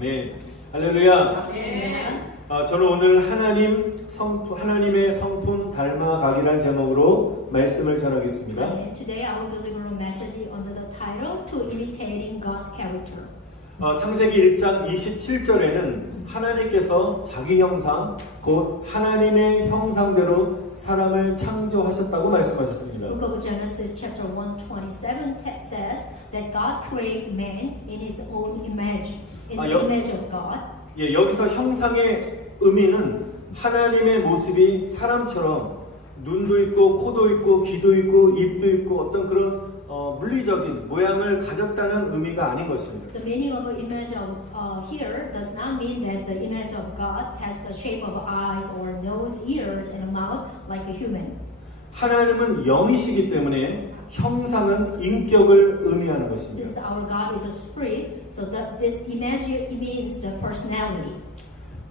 아멘. 할렐루야. 저는 오늘 하나님의 성품 닮아가기란 제목으로 말씀을 전하겠습니다. Today I will deliver a message under the title To Imitating God's Character. 창세기 1장 27절에는 하나님께서 자기 형상, 곧 하나님의 형상대로 사람을 창조하셨다고 말씀하셨습니다. Book of Genesis chapter 127 says that God created man in His own image, in the image of God. 여기서 형상의 의미는 하나님의 모습이 사람처럼 눈도 있고 코도 있고 귀도 있고 입도 있고 어떤 그런 물리적인 모양을 가졌다는 의미가 아닌 것입니다. The meaning of image of here does not mean that the image of God has the shape of eyes or nose, ears, and a mouth like a human. 하나님은 영이시기 때문에 형상은 인격을 의미하는 것입니다. Since our God is a spirit, so that this image means the personality.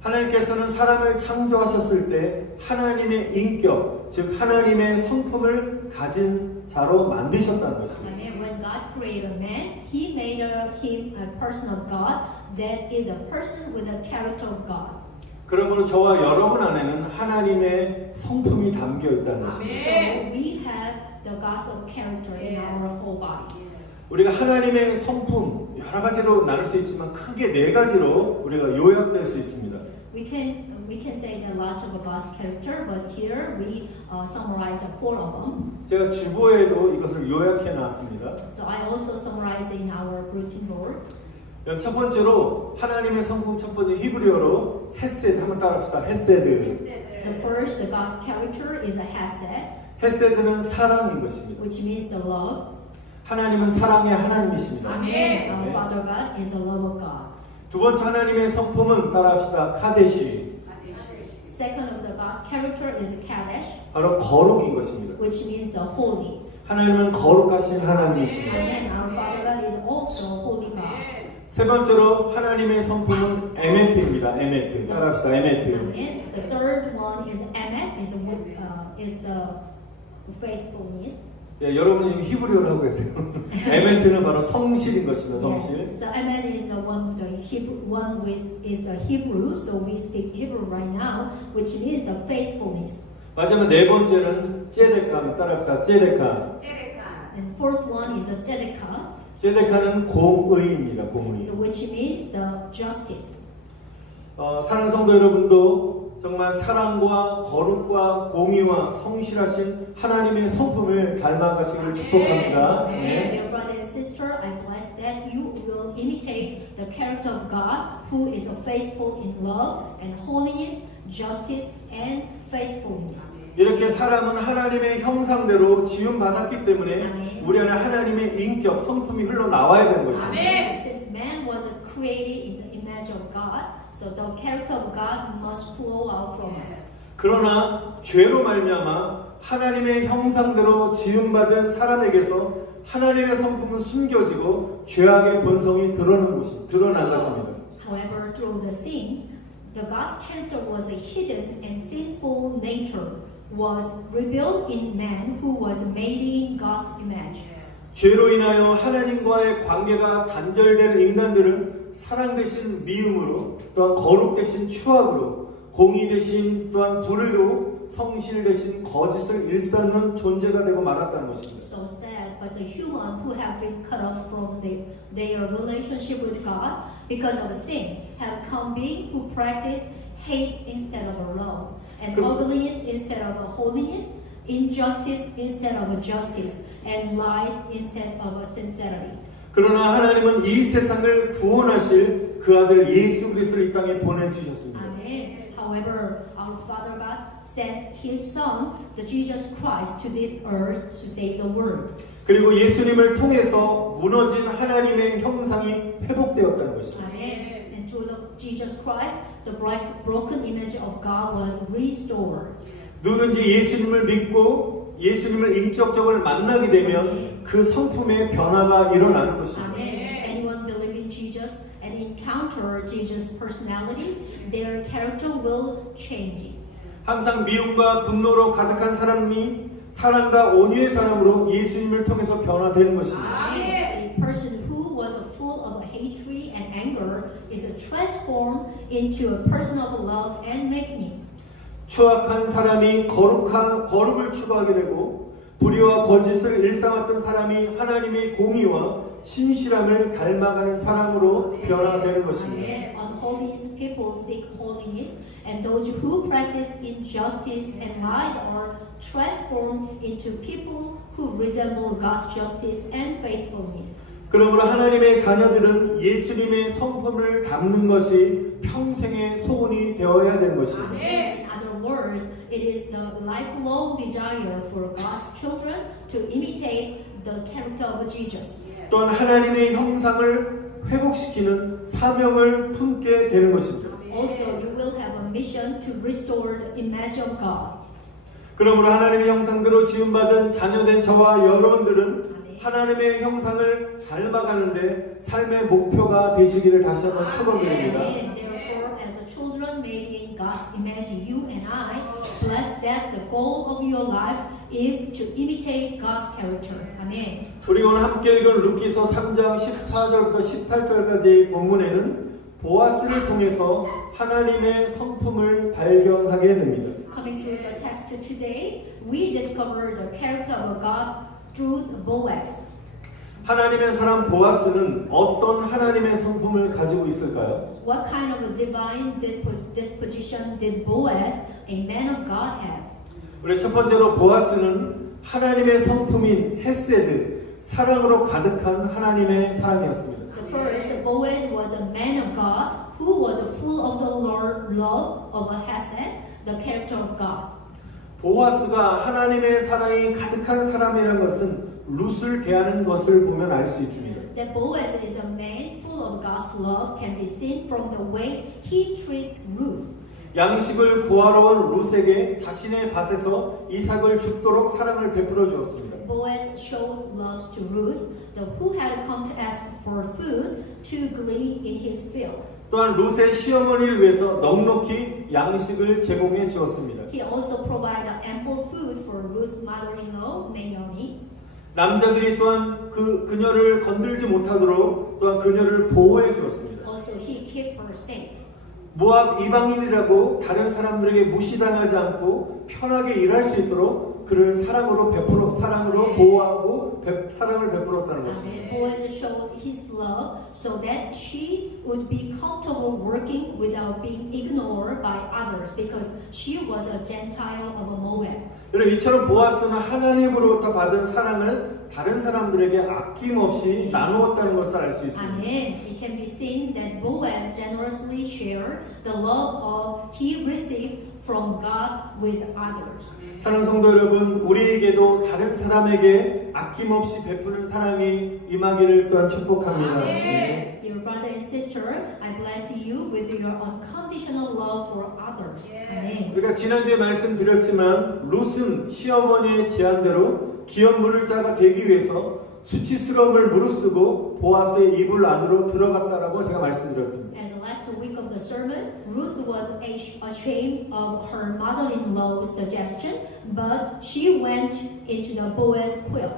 하나님께서는 사람을 창조하셨을 때 하나님의 인격, 즉 하나님의 성품을 가진 자로 만드셨다는 것입니다. When God created man, He made him a person of God that is a person with the character of God. 그러므로 저와 여러분 안에는 하나님의 성품이 담겨 있다는 것입니다. So we have the gospel character in our whole body. 우리가 하나님의 성품 여러 가지로 나눌 수 있지만 크게 네 가지로 우리가 요약될 수 있습니다. We can say that lots of God's character, but here we summarize four of them. 제가 주보에도 이것을 요약해 놨습니다. So I also summarize in our bulletin board. 첫 번째로 하나님의 성품 첫 번째 히브리어로 헤세드 한번 따라합시다. 헤세드. The first, the God's character is a hesed, 헤세드는 사랑인 것입니다. which means the love. 하나님은 사랑의 하나님이십니다. Amen. Our Father God is a love of God. 두 번째 하나님의 성품은 따라합시다. 카데시. Second of the God's character is Kadesh, 바로 거룩인 것입니다. which means the holy. 하나님은 거룩하신 하나님이십니다. And our Father God is also holy God. 세 번째로 하나님의 성품은 에메트입니다. 에메트. 따라합시다. 에메트. And the third one is Emet, is the faithfulness. 여러분이 지금 히브리어를 하고 계세요. 에메트는 바로 성실인 것입니다. 성실. Yes. So Emet is the one, is the Hebrew. So we speak Hebrew right now, which means the faithfulness. 마지막 네 번째는 ጼ데카. 따라합시다. ጼ데카. And fourth one is the Tzedekah, ጼ데카는 공의입니다. 공의. which means the justice. 사랑하는 성도 여러분도 정말 사랑과 거룩과 공의와 성실하신 하나님의 성품을 닮아가시기를 축복합니다. 네. Dear brother and sister, I bless that you will imitate the character of God, who is faithful in love and holiness, justice and faithfulness. 이렇게 사람은 하나님의 형상대로 지음받았기 때문에 아멘. 우리 안에 하나님의 인격, 성품이 흘러나와야 되는 것입니다. Since man was created in the image of God, so the character of God must flow out from us. 그러나 죄로 말미암아 하나님의 형상대로 지음받은 사람에게서 하나님의 성품은 숨겨지고 죄악의 본성이 드러난 것입니다. However, through the sin, the God's character was a hidden and sinful nature was revealed in man who was made in God's image. 죄로 인하여 하나님과의 관계가 단절된 인간들은 사랑 대신 미움으로, 또한 거룩 대신 추악으로, 공의 대신 또한 불의로, 성실 대신 거짓을 일삼는 존재가 되고 말았다는 것입니다. So sad, but the human who have been cut off from their relationship with God because of sin have come being who practice hate instead of love, and ugliness instead of holiness, injustice instead of justice, and lies instead of sincerity. 그러나 하나님은 이 세상을 구원하실 그 아들 예수 그리스도를 이 땅에 보내주셨습니다. Amen. However, our Father God sent His Son, the Jesus Christ, to this earth to save the world. 그리고 예수님을 통해서 무너진 하나님의 형상이 회복되었다는 것입니다. Amen. And through Jesus Christ, the broken image of God was restored. 누구든지 예수님을 믿고 예수님을 인격적으로 만나게 되면 그 성품의 변화가 일어나는 것입니다. Amen. If anyone believe in Jesus and encounter Jesus' personality, their character will change. 항상 미움과 분노로 가득한 사람이 사랑과 온유의 사람으로 예수님을 통해서 변화되는 것입니다. A person who was full of hatred and anger believer is transformed into a person of love and meekness. 추악한 사람이 거룩을 추구하게 되고 불의와 거짓을 일삼았던 사람이 하나님의 공의와 신실함을 닮아가는 사람으로 변화되는 것입니다. Amen. Unholy people seek holiness, and those who practice injustice and lies are transformed into people who resemble God's justice and faithfulness. 그러므로 하나님의 자녀들은 예수님의 성품을 담는 것이 평생의 소원이 되어야 되는 것입니다. In other words, it is the lifelong desire for God's children to imitate the character of Jesus. 또한 하나님의 형상을 회복시키는 사명을 품게 되는 것입니다. Also, you will have a mission to restore the image of God. 그러므로 하나님의 형상대로 지음받은 자녀된 저와 여러분들은 하나님의 형상을 닮아가는데 삶의 목표가 되시기를 다시 한번 축원드립니다. And therefore, as a children made in God's image, you and I, bless that the goal of your life is to imitate God's character. Amen. 우리 오늘 함께 읽은 루키서 3장 14절부터 18절까지의 본문에는 보아스를 통해서 하나님의 성품을 발견하게 됩니다. Coming to the text today, we discover the character of God through Boaz. 하나님의 사람 보아스는 어떤 하나님의 성품을 가지고 있을까요? What kind of a divine disposition did Boaz, a man of God, have? 우리 첫 번째로 보아스는 하나님의 성품인 헤세드, 사랑으로 가득한 하나님의 사랑이었습니다. The first, Boaz was a man of God who was full of the love of a Hesed, the character of God. 보아스가 하나님의 사랑이 가득한 사람이라는 것은 룻을 대하는 것을 보면 알 수 있습니다. That Boaz is a man full of God's love can be seen from the way he treated Ruth. 양식을 구하러 온 룻에게 자신의 밭에서 이삭을 죽도록 사랑을 베풀어 주었습니다. Boaz showed love to Ruth, who had come to ask for food to glean in his field. 또한 룻의 시어머니를 위해서 넉넉히 양식을 제공해 주었습니다. He also provided ample food for Ruth's mother-in-law, Naomi. 남자들이 또한 그녀를 건들지 못하도록 또한 그녀를 보호해 주었습니다. Also, he kept her safe. 모압 이방인이라고 다른 사람들에게 무시당하지 않고 편하게 일할 수 있도록 그를 사랑으로 보호하고 사랑을 베풀었다는 것입니다. Boaz showed his love so that she would be comfortable working without being ignored by others because she was a Gentile of Moab. 여러분 이처럼 보아스는 하나님으로부터 받은 사랑을 다른 사람들에게 아낌없이 나누었다는 것을 알 수 있습니다. Amen. It can be seen that Boaz generously shared the love he received from God with others. 사랑하는 성도 여러분, 우리에게도 다른 사람에게 아낌없이 베푸는 사랑이 임하기를 또한 축복합니다. Dear brother and sister, I bless you with your unconditional love for others. Amen. 우리가 지난주에 말씀드렸지만 룻은 시어머니의 제안대로 기업 물을 자가 되기 위해서 수치스러움을 무릅쓰고 보아스의 이불 안으로 들어갔다라고 제가 말씀드렸습니다. As last week of the sermon, Ruth was ashamed of her mother-in-law's suggestion, but she went into the Boaz quilt.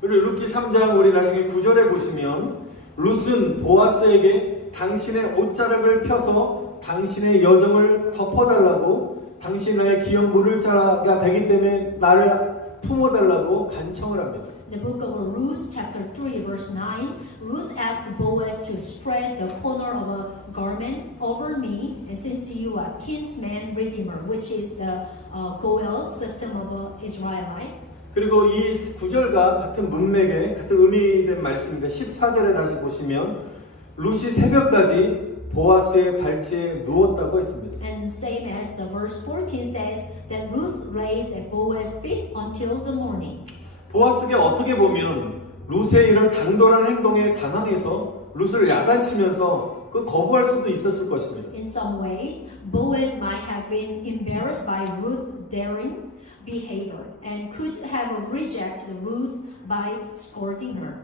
우리 루키 3장 우리 나중에 9절에 보시면 룻은 보아스에게 당신의 옷자락을 펴서 당신의 여정을 덮어달라고 당신 나의 기업 물을 자가 되기 때문에 나를 품어달라고 간청을 합니다. The book of Ruth, chapter 3, verse 9, Ruth asked Boaz to spread the corner of a garment over me, and since you are kinsman redeemer, which is the Goel system of Israelite. 그리고 이 구절과 같은 문맥에 같은 의미된 말씀인데 14절에 다시 보시면 룻이 새벽까지 보아스의 발치에 누웠다고 했습니다. And same as the verse 14 says that Ruth lays at Boaz's feet until the morning. 보아스가 어떻게 보면 룻의 이런 당돌한 행동에 당황해서 룻을 야단치면서 그 거부할 수도 있었을 것입니다. In some way, Boaz might have been embarrassed by Ruth's daring behavior and could have rejected Ruth by scolding her.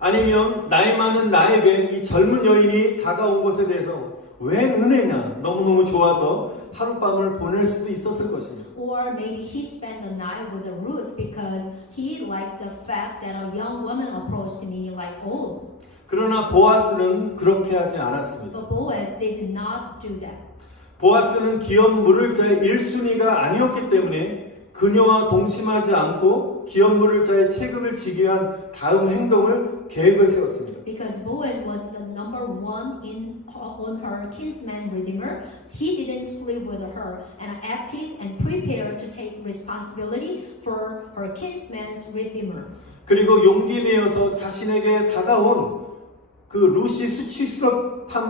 아니면 나이 많은 나에게 이 젊은 여인이 다가온 것에 대해서 웬 은혜냐 너무너무 좋아서 하룻밤을 보낼 수도 있었을 것입니다. Or maybe he spent the night with Ruth because he liked the fact that a young woman approached me like, oh. 그러나 보아스는 그렇게 하지 않았습니다. But Boaz did not do that. 보아스는 기업 물을 자의 1순위가 아니었기 때문에 그녀와 동침하지 않고 기업 물을 자의 책임을 지기 위한 다음 행동을 계획을 세웠습니다. Because Boaz was the number one on her kinsman redeemer, he didn't sleep with her and acted and prepared to take responsibility for her kinsman's redeemer. 그리고 용기 내어서 자신에게 다가온 그 루시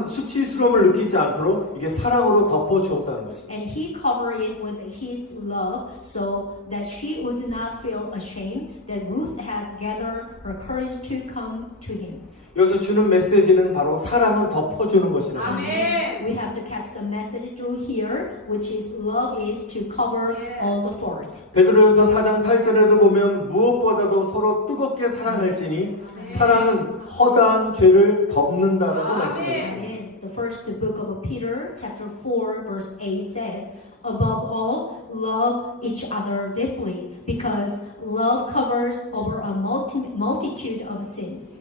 수치스러움을 느끼지 않도록 이게 사랑으로 덮어주었다는 것입니다. And he covered it with his love so that she would not feel ashamed that Ruth has gathered her courage to come to him. 여기서 주는 메시지는 바로 사랑은 덮어주는 것이라는 것입니다. We have to catch the message through here, which is love is to cover all the fault. 베드로전서 4장 8절에도 보면 무엇보다도 서로 뜨겁게 사랑할지니 사랑은 허다한 죄를 덮는다라고 말씀하셨습니다. And the first book of Peter, chapter 4, verse 8 says, above all, love each other deeply, because love covers over a multitude of sins.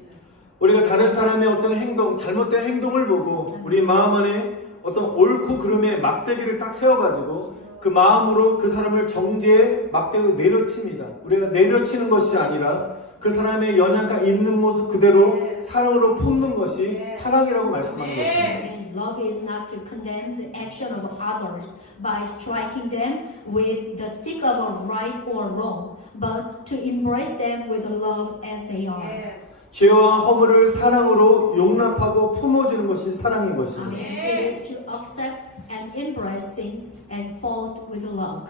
우리가 다른 사람의 어떤 행동, 잘못된 행동을 보고 우리 마음 안에 어떤 옳고 그름의 막대기를 딱 세워가지고 그 마음으로 그 사람을 정죄의 막대기로 내려칩니다. 우리가 내려치는 것이 아니라 그 사람의 연약한 있는 모습 그대로 사랑으로 품는 것이 사랑이라고 말씀하는 것입니다. And love is not to condemn the action of others by striking them with the stick of right or wrong, but to embrace them with love as they are. 죄와 허물을 사랑으로 용납하고 품어주는 것이 사랑인 것입니다. It is to accept and embrace sins and fault with love.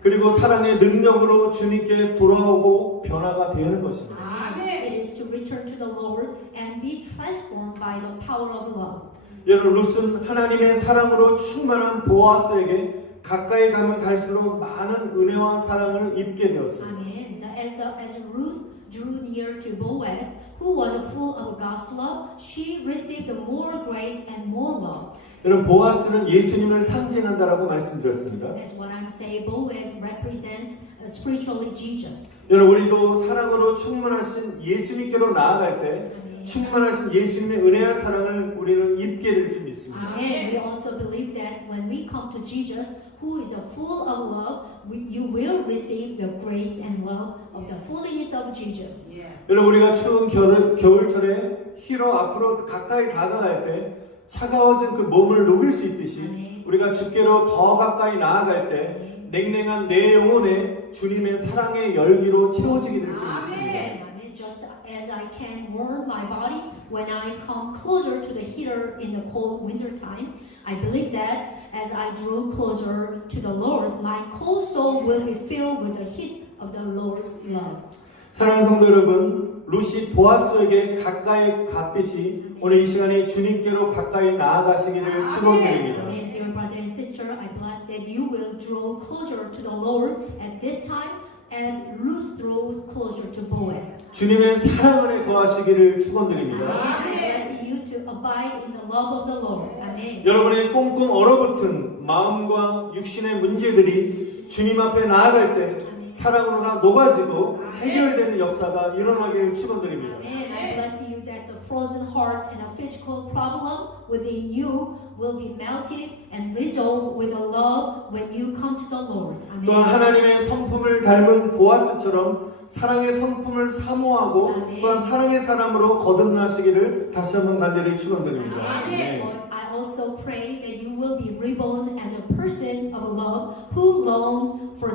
그리고 사랑의 능력으로 주님께 돌아오고 변화가 되는 것입니다. It is to return to the Lord and be transformed by the power of love. 여러분 룻은 하나님의 사랑으로 충만한 보아스에게 가까이 가면 갈수록 많은 은혜와 사랑을 입게 되었습니다. Amen. As Ruth drew near to Boaz, who was full of God's love, she received more grace and more love. 여러분 보아스는 예수님을 상징한다라고 말씀드렸습니다. That's what I'm saying. Boaz represent spiritually Jesus. 여러분 우리도 사랑으로 충만하신 예수님께로 나아갈 때 충만하신 예수님의 은혜와 사랑을 우리는 입게 될 줄 믿습니다. And we also believe that when we come to Jesus, who is full of love, you will receive the grace and love of the fullness of Jesus. 여러분 우리가 추운 겨울철에 히로 앞으로 가까이 다가갈 때 차가워진 그 몸을 녹일 수 있듯이 우리가 주께로 더 가까이 나아갈 때 냉랭한 내 영혼에 주님의 사랑의 열기로 채워지게 될 줄 믿습니다. Amen. Just as I can warm my body when I come closer to the heater in the cold winter time, I believe that as I draw closer to the Lord, my cold soul will be filled with the heat of the Lord's love. 사랑하는 성도 여러분, 룻이 보아스에게 가까이 갔듯이 오늘 이 시간에 주님께로 가까이 나아가시기를 축원드립니다. Amen. Dear brother and sister, I bless that you will draw closer to the Lord at this time as Ruth drew closer to Boaz. 주님의 사랑 안에 거하시기를 축원드립니다. I bless you to abide in the love of the Lord. Amen. 여러분의 꽁꽁 얼어붙은 마음과 육신의 문제들이 주님 앞에 나아갈 때 사랑으로 다 녹아지고 해결되는 역사가 일어나기를 축원드립니다. Amen. I bless you that the frozen heart and a physical problem within you will be melted and resolved with the love when you come to the Lord. 또한 Amen. 하나님의 성품을 닮은 보아스처럼 사랑의 성품을 사모하고 또한 사랑의 사람으로 거듭나시기를 다시 한번 간절히 축원드립니다. Amen. Lord, I also pray that you will be reborn as a person of love who longs for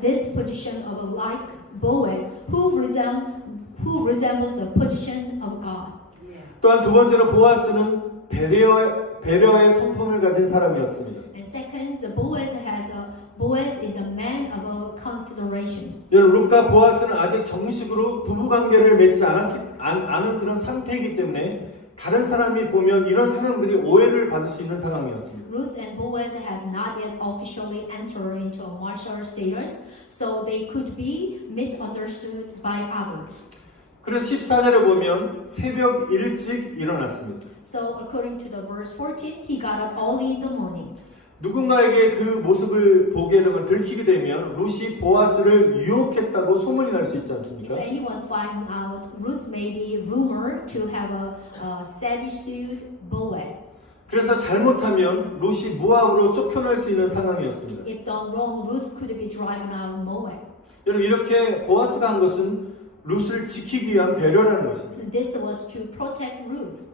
this position of like Boaz, who resembles the position of God. 또한 두 번째로 보아스는 배려의 성품을 가진 사람이었습니다. And second, the Boaz is a man of consideration. 여러분 룻과 보아스는 아직 정식으로 부부 관계를 맺지 않은 그런 상태이기 때문에 다른 사람이 보면 이런 상황들이 오해를 받을 수 있는 상황이었습니다. Ruth and Boaz had not yet officially entered into a marital status, so they could be misunderstood by others. 그래서 14절에 보면 새벽 일찍 일어났습니다. So according to the verse 14, he got up early in the morning. 누군가에게 그 모습을 보게 되면 들키게 되면 룻이 보아스를 유혹했다고 소문이 날 수 있지 If 않습니까? anyone find out Ruth may be rumored to have seduced Boaz. 그래서 잘못하면 룻이 모압으로 쫓겨날 수 있는 상황이었습니다. If done wrong, Ruth could be driven out of Moab. 여러분 이렇게 보아스가 한 것은 룻을 지키기 위한 배려라는 것입니다. This was to protect Ruth.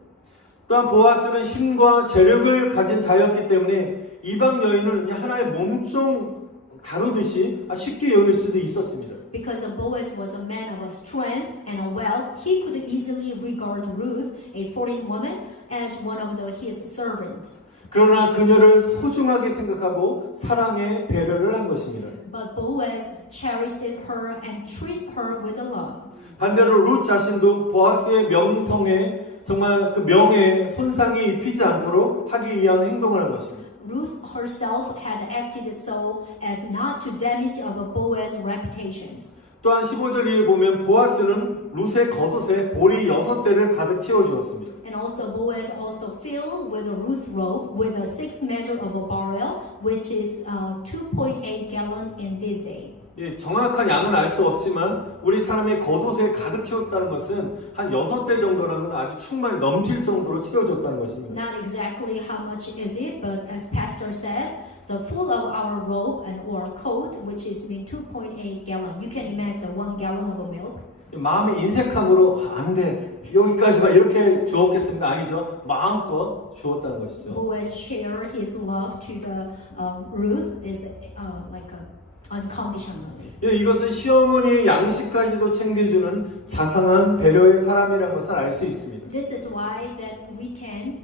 또한 보아스는 힘과 재력을 가진 자였기 때문에 이방 여인을 하나의 몸종 다루듯이 쉽게 여길 수도 있었습니다. Because Boaz was a man of strength and wealth, he could easily regard Ruth, a foreign woman, as one of his servants. 그러나 그녀를 소중하게 생각하고 사랑에 배려를 한 것입니다. But Boaz cherished her and treated her with love. 반대로 룻 자신도 보아스의 명성에 정말 그 명예에 손상이 입히지 않도록 하기 위한 행동을 한 것입니다. Ruth herself had acted so as not to damage of Boaz's reputations. 또한 15절에 보면 보아스는 룻의 겉옷에 보리 6대를 가득 채워주었습니다. And also Boaz also filled with a Ruth robe with a 6 measure of a barrel, which is 2.8 gallon in this day. 예, 정확한 양은 알 수 없지만 우리 사람의 겉옷에 가득 채웠다는 것은 한 6대 정도라는 건 아주 충만히 넘칠 정도로 채워줬다는 것입니다. Not exactly how much is it, but as Pastor says, so full of our robe and or coat, which is 2.8 gallon. You can imagine 1 gallon of milk. 마음의 인색함으로 안 돼, 여기까지만 이렇게 주었겠습니까? 아니죠. 마음껏 주었다는 것이죠. Boaz shared his love to the Ruth is like unconditionally. 예, 이것은 시어머니의 양식까지도 챙겨주는 자상한 배려의 사람이라는 것을 알 수 있습니다. This is why that we can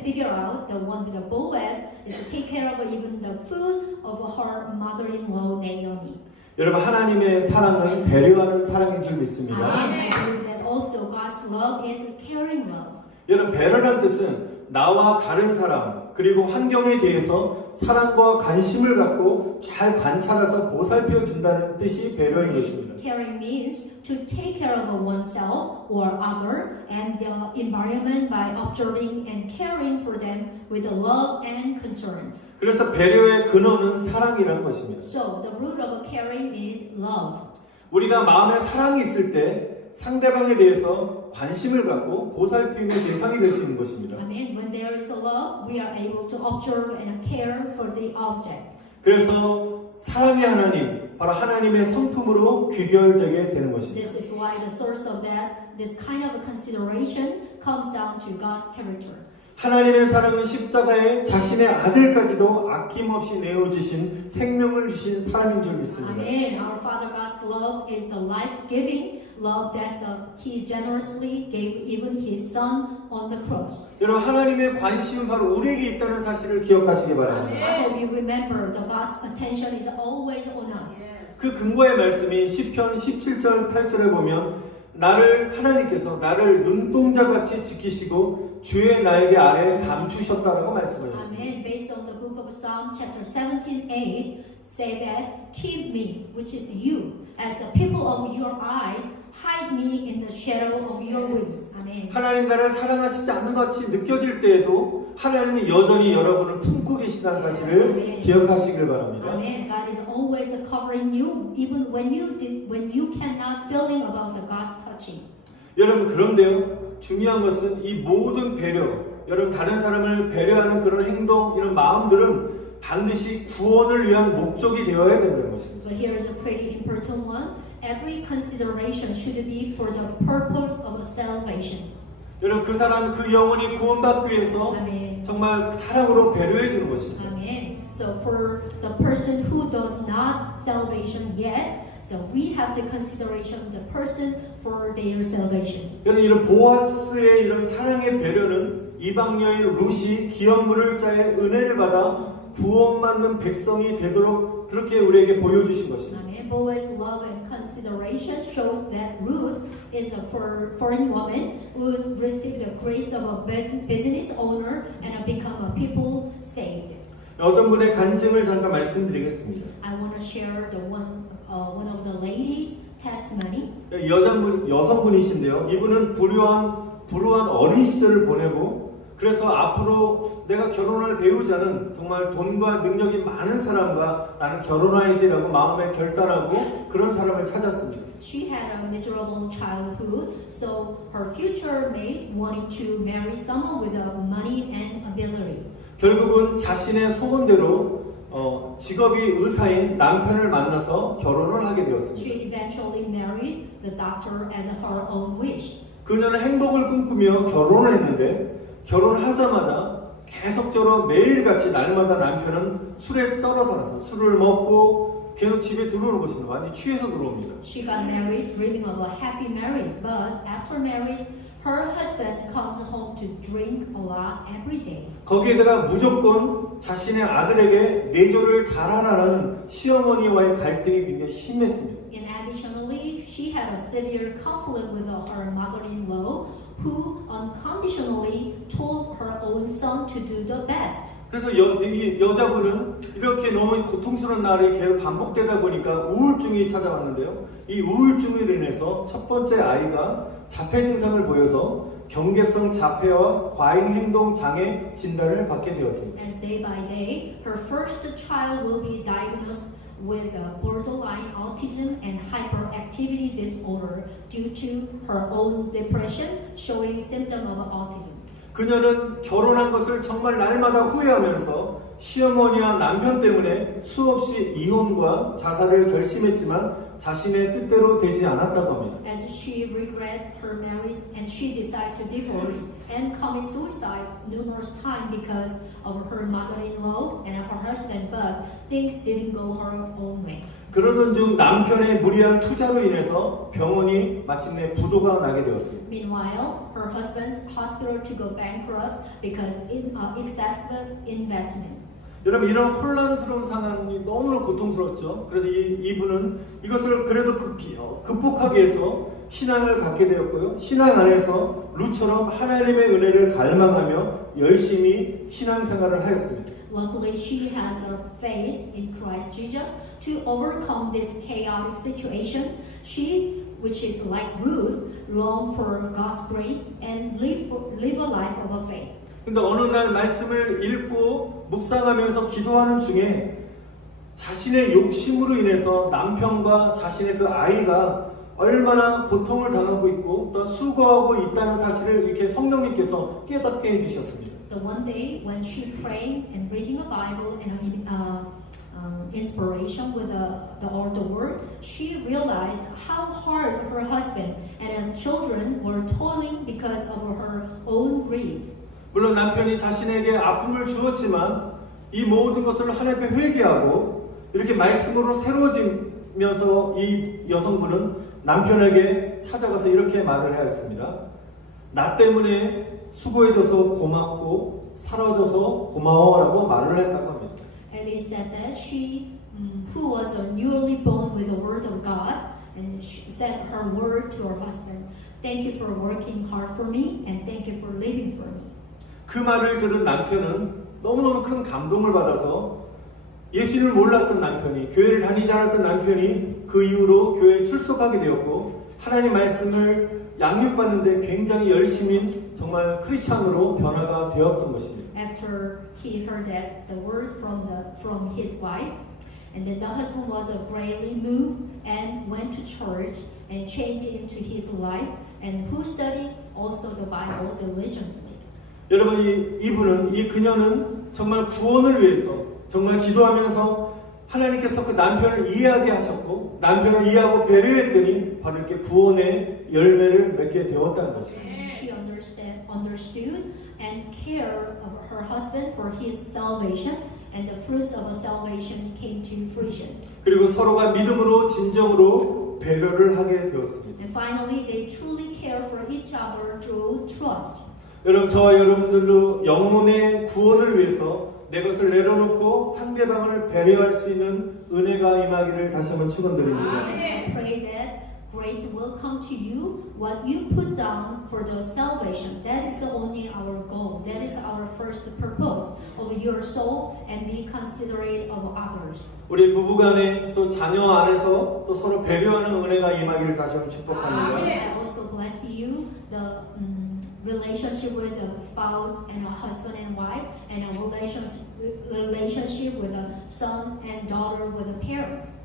figure out the one with the Boaz is to take care of even the food of her mother-in-law Naomi. 여러분 하나님의 사랑은 배려하는 사랑인 줄 믿습니다. Amen. I believe that also God's love is a caring love. 여러분 배려란 뜻은 나와 다른 사람 그리고 환경에 대해서 사랑과 관심을 갖고 잘 관찰해서 보살펴 준다는 뜻이 배려인 것입니다. Caring means to take care of oneself or other and the environment by observing and caring for them with love and concern. 그래서 배려의 근원은 사랑이라는 것입니다. So the root of caring is love. 우리가 마음에 사랑이 있을 때 상대방에 대해서 관심을 갖고 보살핌의 대상이 될 수 있는 것입니다. Amen. When there is a love, we are able to observe and care for the object. 그래서 사랑의 하나님, 바로 하나님의 성품으로 귀결되게 되는 것입니다. This is why the source of that, this kind of a consideration comes down to God's character. 하나님의 사랑은 십자가에 자신의 아들까지도 아낌없이 내어주신 생명을 주신 사랑인 줄 믿습니다. Amen. Our Father God's love is the life-giving love that He generously gave even His Son on the cross. 여러분 하나님의 관심은 바로 우리에게 있다는 사실을 기억하시기 바랍니다. I hope you remember the God's attention is always on us. 그 근거의 말씀이 시편 17절 8절에 보면 나를 하나님께서 나를 눈동자같이 지키시고 주의 날개 아래 감추셨다라고 말씀하셨습니다. Amen. Based on the book of Psalm chapter 17:8 say that keep me, which is you, as the people of your eyes, hide me in the shadow of your wings. Amen. 하나님 나를 사랑하시지 않는 것 같이 느껴질 때에도 하나님이 여전히 여러분을 품고 계시다는 사실을 기억하시길 바랍니다. Amen. God is always covering you, even when you cannot feeling about the God's touching. 여러분 그런데요 중요한 것은 이 모든 배려 여러분 다른 사람을 배려하는 그런 행동 이런 마음들은 반드시 구원을 위한 목적이 되어야 된다는 것입니다. But here is a pretty important one. Every consideration should be for the purpose of salvation. 여러분 그 사람 그 영혼이 구원받기 위해서 Amen. 정말 사랑으로 배려해 주는 것입니다. Amen. So for the person who does not salvation yet, so we have the consideration of the person for their salvation. 여러분 이런 보아스의 이런 사랑의 배려는 이방 여인 룻이 기업 물을 자의 은혜를 받아 구원받는 백성이 되도록 그렇게 우리에게 보여주신 것입니다. Amen. Boaz's love and consideration showed that Ruth is a foreign woman who would receive the grace of a business owner and become a people saved. 어떤 분의 간증을 잠깐 말씀드리겠습니다. I want to share the one of the ladies' testimony. 여성분이신데요. 이분은 불우한 어린 시절을 보내고 그래서 앞으로 내가 결혼할 배우자는 정말 돈과 능력이 많은 사람과 나는 결혼해야지라고 마음에 결단하고 그런 사람을 찾았습니다. She had a miserable childhood, so her future mate wanted to marry someone with money and ability. 결국은 자신의 소원대로 직업이 의사인 남편을 만나서 결혼을 하게 되었습니다. She eventually married the doctor as her own wish. 그녀는 행복을 꿈꾸며 결혼을 했는데 결혼하자마자 계속적으로 매일같이 날마다 남편은 술에 쩔어서 술을 먹고 계속 집에 들어오는 것입니다. 완전히 취해서 들어옵니다. She got married dreaming of a happy marriage, but after marriage, her husband comes home to drink a lot every day. 거기에다가 무조건 자신의 아들에게 내조를 잘하라는 시어머니와의 갈등이 굉장히 심했습니다. And additionally, she had a severe conflict with her mother-in-law, who unconditionally told her own son to do the best. 그래서 이 여자분은 이렇게 너무 고통스러운 날이 계속 반복되다 보니까 우울증이 찾아왔는데요. 이 우울증으로 인해서 첫 번째 아이가 자폐 증상을 보여서 경계성 자폐와 과잉 행동 장애 진단을 받게 되었습니다. As day by day, her first child will be diagnosed with borderline autism and hyperactivity disorder due to her own depression showing symptom of autism. 그녀는 결혼한 것을 정말 날마다 후회하면서 시어머니와 남편 때문에 수없이 이혼과 자살을 결심했지만 자신의 뜻대로 되지 않았다고 합니다. As she regret her marriage and she decided to divorce and commit suicide numerous times because of her mother-in-law and her husband, but things didn't go her own way. 그러던 중 남편의 무리한 투자로 인해서 병원이 마침내 부도가 나게 되었습니다. Meanwhile, her husband's hospital to go bankrupt because excessive investment. 여러분 이런 혼란스러운 상황이 너무나 고통스럽죠. 그래서 이분은 이것을 그래도 극복하기 위해서 신앙을 갖게 되었고요. 신앙 안에서 루처럼 하나님의 은혜를 갈망하며 열심히 신앙생활을 하였습니다. Luckily, she has a faith in Christ Jesus to overcome this chaotic situation. She, which is like Ruth, long for God's grace and live a life of faith. 근데 어느 날 말씀을 읽고 묵상하면서 기도하는 중에 자신의 욕심으로 인해서 남편과 자신의 그 아이가 얼마나 고통을 당하고 있고 또 수고하고 있다는 사실을 이렇게 성령님께서 깨닫게 해주셨습니다. The one day when she praying and reading a Bible and inspiration with the word, she realized how hard her husband and her children were toiling because of her own greed. 물론 남편이 자신에게 아픔을 주었지만 이 모든 것을 하나님께 회개하고 이렇게 말씀으로 새로워지면서 이 여성분은 남편에게 찾아가서 이렇게 말을 하였습니다. 나 때문에 수고해줘서 고맙고 살아줘서 고마워라고 말을 했다고 합니다. And it said that she, who was newly born with the word of God, and she said her word to her husband, "Thank you for working hard for me, and thank you for living for me." 그 말을 들은 남편은 너무너무 큰 감동을 받아서 예수님을 몰랐던 남편이, 교회를 다니지 않았던 남편이 그 이후로 교회에 출석하게 되었고 하나님 말씀을 양육받는데 굉장히 열심인 정말 크리스찬으로 변화가 되었던 것입니다. After he heard that the word from his wife, and then the husband was greatly moved and went to church and changed into his life, and who studied also the Bible diligently. 여러분 이 그녀는 정말 구원을 위해서 정말 기도하면서 하나님께서 그 남편을 이해하게 하셨고 남편을 이해하고 배려했더니 바로 이렇게 구원의 열매를 맺게 되었다는 것입니다. She understood and cared of her husband for his salvation, and the fruits of salvation came to fruition. 그리고 서로가 믿음으로 진정으로 배려를 하게 되었습니다. And finally, they truly care for each other through trust. 여러분 저와 여러분들도 영혼의 구원을 위해서 내 것을 내려놓고 상대방을 배려할 수 있는 은혜가 임하기를 다시 한번 축원드립니다. I pray that grace will come to you. What you put down for the salvation, that is only our goal. That is our first purpose of your soul, and be considerate of others. 우리 부부간에 또 자녀 안에서 또 서로 배려하는 은혜가 임하기를 다시 한번 축복합니다. I also bless you. relationship with a spouse and a husband and wife, and a relationship with a son and daughter with the parents.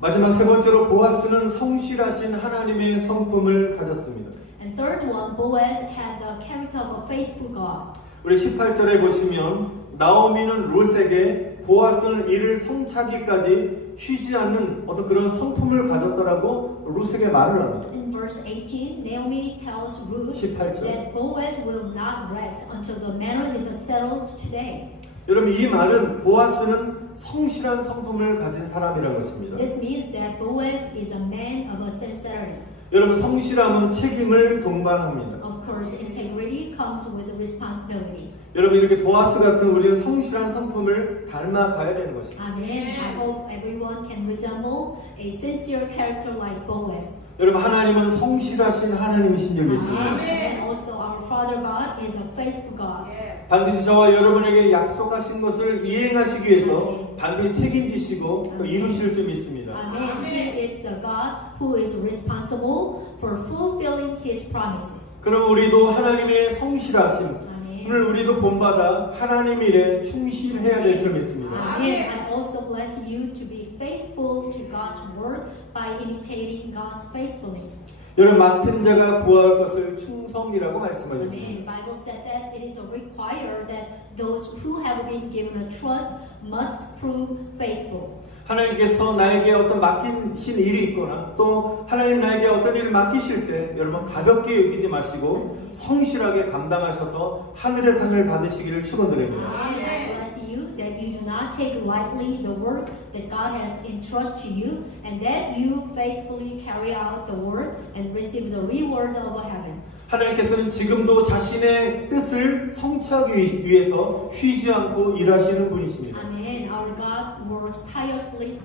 마지막 세 번째로 보아스는 성실하신 하나님의 성품을 가졌습니다. And third one, Boaz had the character of a faithful God. 우리 18절에 보시면 나오미는 룻에게 보아스는 이를 성차기까지 쉬지 않는 어떤 그런 성품을 가졌다라고 룻에게 말을 합니다. In verse 18, Naomi tells Ruth 18절. that Boaz will not rest until the matter is settled today. 여러분 이 말은 보아스는 성실한 성품을 가진 사람이라는 것입니다. This means that Boaz is a man of a sincerity. 여러분 성실함은 책임을 동반합니다. Of course, integrity comes with responsibility. 여러분 이렇게 보아스 같은 우리는 성실한 성품을 닮아가야 되는 것입니다. Amen. I hope everyone can resemble a sincere character like Boaz. 여러분 하나님은 성실하신 하나님이신 줄 믿습니다. Amen. And also our Father God is a faithful God. 반드시 저와 여러분에게 약속하신 것을 이행하시기 위해서 반드시 책임지시고 또 이루실 줄 믿습니다. Amen. He is the God who is responsible for fulfilling His promises. 그럼 우리도 하나님의 성실하심 Amen. 오늘 우리도 본받아 하나님 일에 충실해야 될 줄 믿습니다. Amen. I also bless you to be faithful to God's word by imitating God's faithfulness. 여러분 맡은 자가 구할 것을 충성이라고 말씀하셨습니다. Amen. Bible said that it is required that those who have been given a trust must prove faithful. 하나님께서 나에게 어떤 맡기신 일이 있거나 또 하나님 나에게 어떤 일을 맡기실 때 여러분 가볍게 여기지 마시고 성실하게 감당하셔서 하늘의 상을 받으시기를 축원드립니다. Amen. I bless you that you do not take lightly the work that God has entrusted to you, and that you faithfully carry out the work and receive the reward of heaven. 하나님께서는 지금도 자신의 뜻을 성취하기 위해서 쉬지 않고 일하시는 분이십니다. Amen. Our God works tirelessly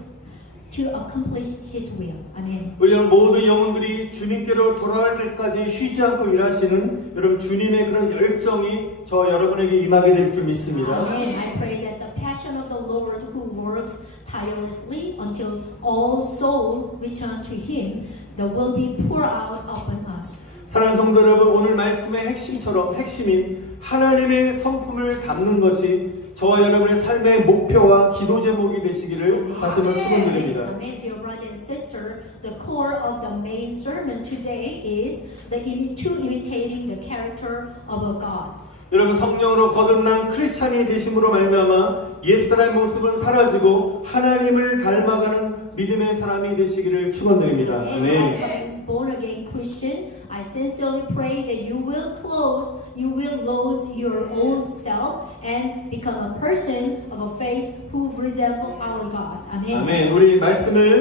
to accomplish His will. Amen. 우리 모든 영혼들이 주님께로 돌아갈 때까지 쉬지 않고 일하시는 여러분 주님의 그런 열정이 저 여러분에게 임하게 될 줄 믿습니다. Amen. I pray that the passion of the Lord who works tirelessly until all souls return to Him, the will be poured out upon us. 사랑하는 성도 여러분, 오늘 말씀의 핵심인 하나님의 성품을 담는 것이 저와 여러분의 삶의 목표와 기도 제목이 되시기를 다시 한번 축원드립니다. Amen. Dear brother and sister, the core of the main sermon today is imitating the character of a God. 여러분 성령으로 거듭난 크리스찬이 되심으로 말미암아 옛사람의 모습은 사라지고 하나님을 닮아가는 믿음의 사람이 되시기를 축원드립니다. 아멘. Born again Christian, I sincerely pray that you will lose your old self and become a person of a faith who resemble our God. Amen. 아멘. 우리 말씀을